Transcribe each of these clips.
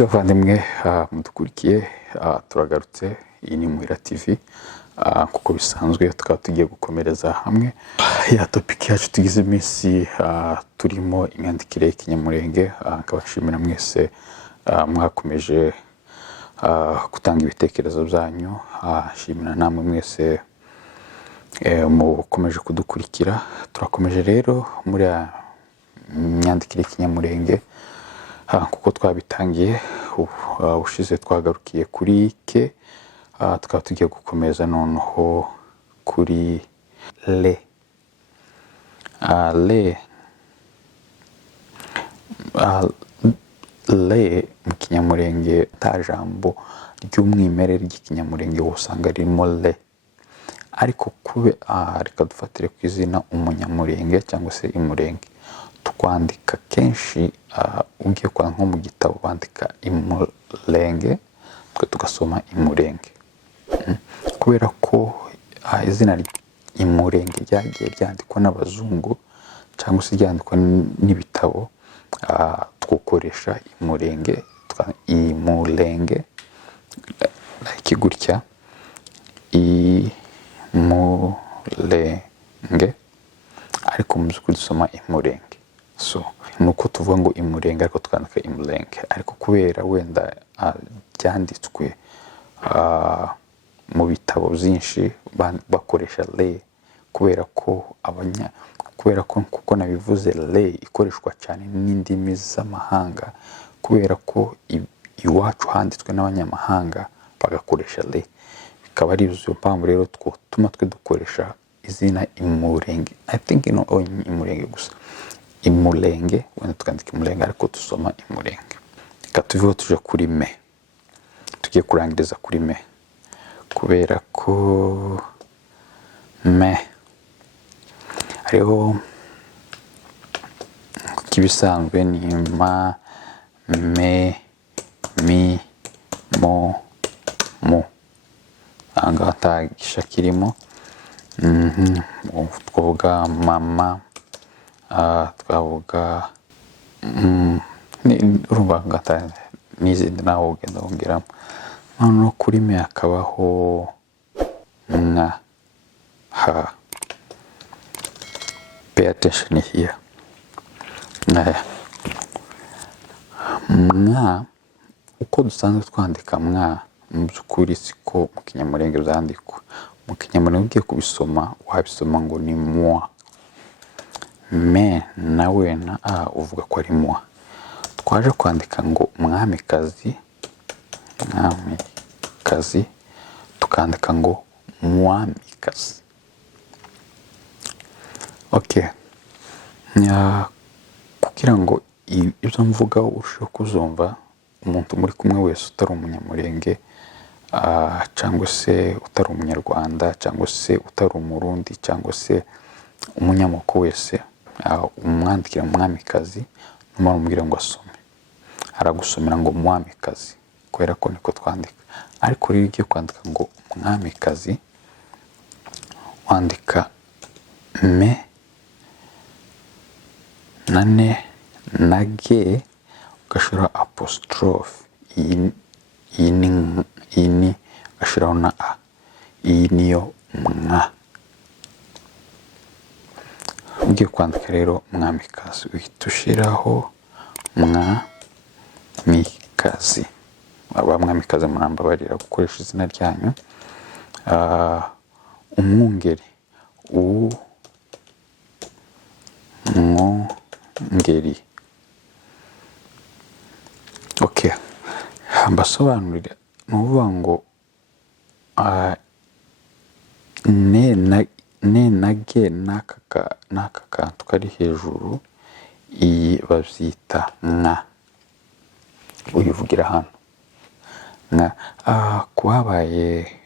Inshuti bavandimwe mudukurikiye turagarutse. Iyi ni Muhira TV kuko bisanzwe tukaba tugiye gukomereza hamwe ya topic yacu tugize iminsi turimo imyandikire y'ikinyamurenge. Nkabashimira mwese mwakomeje gutanga ibitekerezo byanyu. Shimira namwe mwese mukomeje kudukurikira. Turakomeje rero muri imyandikire y'ikinyamurenge kuko twabitangiye ushize twagarukiye kuri ke, tukaba tugiye gukomeza noneho kuri le. Le mu kinyamurenge ta jambo ry'umwimerere ry'ikinyamurenge usanga ririmo le, ariko kube reka dufatire ku izina umunyamurenge cyangwa se imurenge. Twandika kenshi ugiye kwa nko mu gitabo bandika imurenge, twe tugasoma imurenge kubera ko izina imurenge ryagiye ryandikwa n'abazungu cyangwa se ryandikwa n'ibitabo. Twokoresha imurenge like gutya imurenge, ariko mu by'ukuri dusoma imurenge. So nuko tuvuga ngo imurenge ariko twandika imurenge, ariko kubera wenda byanditswe mu bitabo byinshi bakoresha le, kubera ko kuko nabivuze le ikoreshwa cyane n'indimi z'amahanga, kubera ko iwacu handitswe n'abanyamahanga bagakoresha le, bikaba ari izo mpamvu rero twotuma twe dukoresha izina imurenge. I think imurenge gusa, imurenge wenda tukandika imurenge ariko tusoma imurenge. Reka tuveho tuje kuri me, tugiye kurangiriza kuri me kubera ko me hariho kibisanzwe ni ma, me, mi, mo, mu. Ahangaha tagisha kirimo. Twavuga mama, twavuga urumva ngata n'izindi nawe ugenda wongeramo. Noneho kuri me hakabaho nka, ha. Pay attention here. Mwa uko dusanzwe twandika mwa mu by'ukuri siko mu kinyamurenge byandikwa. Mu kinyamurenge ugiye kubisoma wabisoma ngo ni mwa. Me nawe na uvuga ko ari mwa. Twaje kwandika ngo mwamikazi, tukandika ngo mwamikazi. Okay. Kugira ngo ibyo mvuga urusheho kuzumva, umuntu muri kumwe wese utari umunyamurenge cyangwa se utari umunyarwanda cyangwa se utari umurundi cyangwa se umunyamoko wese, umwandikira mwamikazi numubwira ngo asome, aragusomera ngo mwamikazi kubera ko niko twandika. Ariko rero ugiye kwandika ngo mwamikazi wandika me na ne na ge ugashira apostrophe. Iyi ni ugashiraho na a. Iyi niyo mwa. Ugiye kwandika rero mwamikazi uhita ushiraho mwamikazi. Mwamikazi murambabarira gukoresha izina ryanyu. Umwungeri, ngeri. Okay, mbasobanurira nuvuga ngo ne na ge n'aka kantu kari hejuru, iyi babyita nka. Uyivugira hano nka. Kubabaye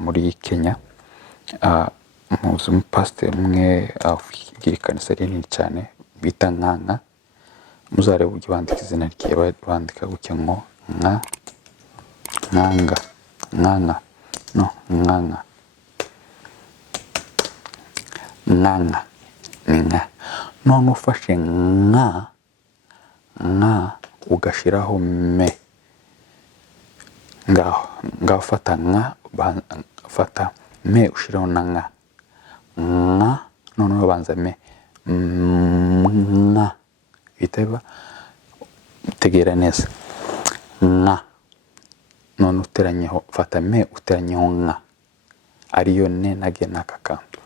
muri Kenya, muzi umupasiteri umwe ugira ikanisa rinini cyane bita Nkanga. Muzarebe uburyo bandika izina rye, bandika gutya ngo nka, nkanga, nkanga, no nkanga, nkanga ni nka. None ufashe nka ugashiraho me. Ngaho fata nka, fata me ushiraho na nka. Nka noneho banza me. Nka biteba tegera neza. Nka none uteranyeho, fata me uteranyeho nka, ariyo ne nage n'akakantu.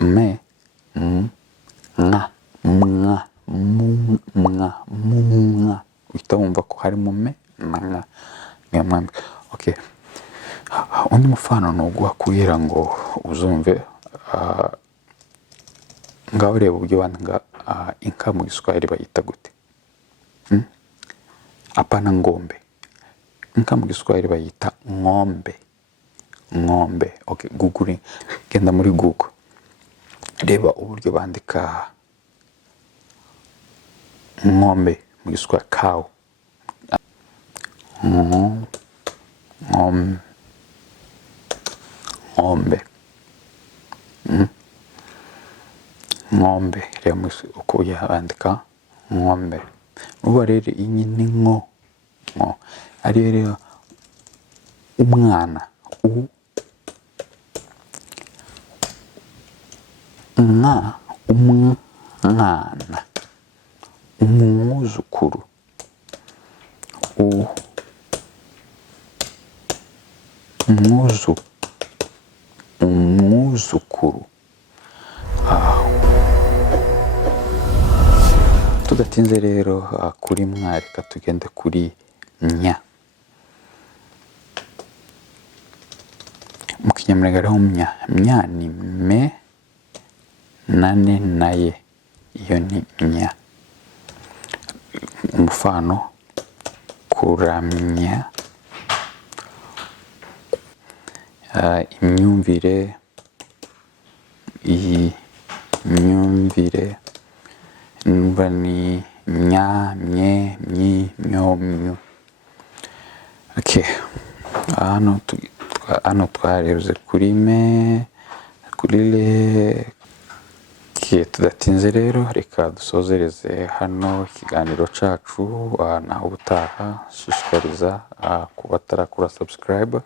Me nka mwa mwa uhita wumva ko harimo me na nka. Niyo mpamvu. Okay, undi mufano nuguha kugira ngo uzumve. Ngaho reba uburyo wandika inka mu Giswahili bayita gute? Apana ngombe. Inka mu Giswahili bayita ng'ombe. Ng'ombe. Okay, Google, genda muri Google, reba uburyo bandika ng'ombe mu Giswahili. Cow. Ng'ombe. Ng'ombe reba uko yandika ng'ombe. Uba rero iyi ni ngo ari rero umwana umwana umwuzukuru umwuzukuru. Tudatinze rero kuri mwa, reka tugende kuri nya. Mu Kinyamurenge hariho mya. Mya ni me na ne na ye, iyo ni nya. Umufano kuramya, imyumvire, imyumvire numva ni nya, mye, myi, myo, myu. Okay, hano twarebye kuri me, kuri le. Okay, tudatinze rero reka dusozereze hano ikiganiro cacu. Naho ubutaha shishikariza kuba tarakora subscribe,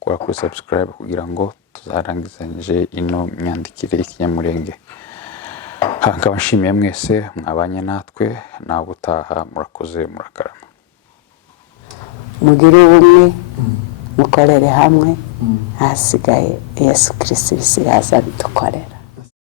kora kuri subscribe kugira ngo tuzarangizanyije ino myandikire y'Ikinyamurenge. Nkaba nshimiye mwese mwabanye natwe. Naho ubutaha murakoze, murakarama. Mugire ubumwe, mukorere hamwe, hasigaye Yesu Kristo bisigaza bidukorera.